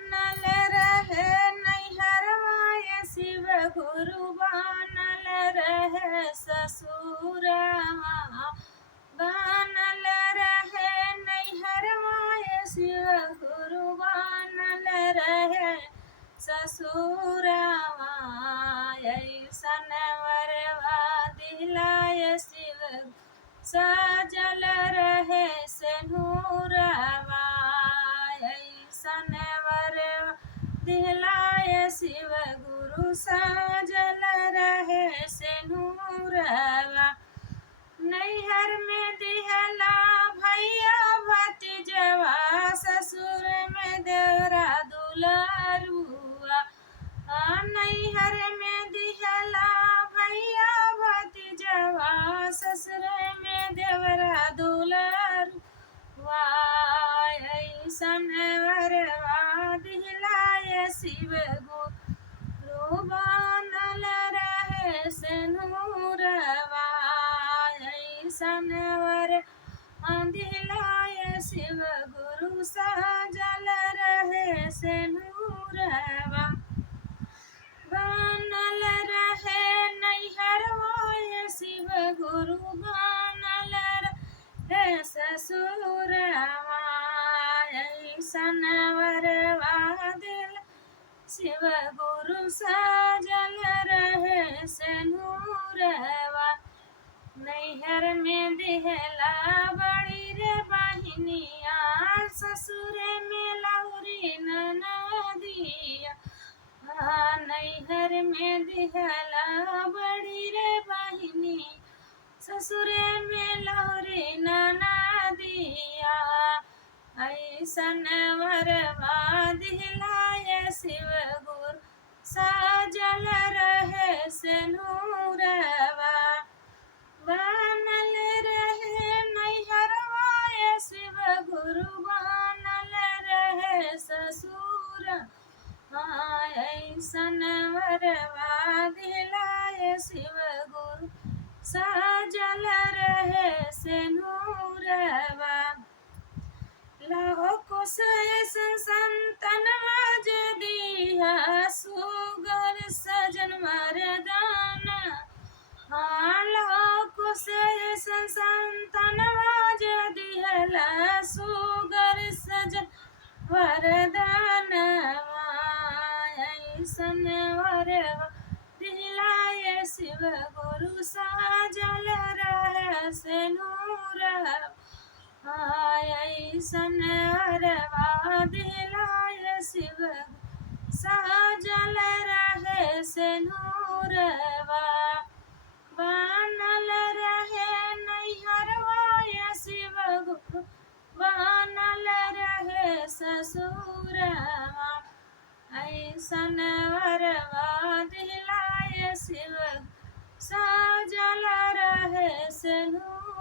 बनल रहे नैहरवा शिव गुरु बनल रहे ससुरवा बनल रहे नैहरवा शिव गुरु बनल रहे ससुरवा ऐसन वरवा दिलाय शिव सजल रहे सिंदूरवा ऐसन वरवा दिलाय शिव गुरु सजल रहे सिंदूरवा नैहर में दिहला भैया भतीजवा ससुर में देवरा दुलारुआ नैहर में दिहला भैया भतीजवा ससुर में देवरा दुलारुआ ऐसन वरवा दिहलाय शिव गुरु बनल रहे सिंदूरवा ऐसन वर दिलाय शिव गुरु सजल रहे सिंदूरवा बनल रहे नैहरवा शिव गुरु बनल रहे ससुरवा ऐसन वरवा दिल शिव गुरु सजल रहे सिंदूरवा नैहर में दिहला बड़ी रे बहिनिया ससुर में लहुरी ननदिया नैहर में दिहला बड़ी रे बहिनी ससुर में लहुरी ननदिया ऐसन वरवा दिहलाय शिव गुरु सजल रहे सिंदूरवा बनल रहे नैहरवा शिव गुरु बनल रहे ससुर ऐसन वरवा दिलाय शिव गुरु सजल रहे सिंदूरवा लाहो कुश संतनवा जे दिया सुगर सजन मरदाना लाहो कुश संतनवा जे दिहला सुगर सजन वरदानवा ऐसन वरवा दिलाय शिव गुरु सजल रहे सिंदूरवा ऐसन वरवा दिलाय शिव सजल रहे सिंदूरवा बनल रहे नैहरवा शिव गुरु बनल रहे ससुरवा ऐसन वरवा दिलाय शिव सजल रहे सिंदूरवा।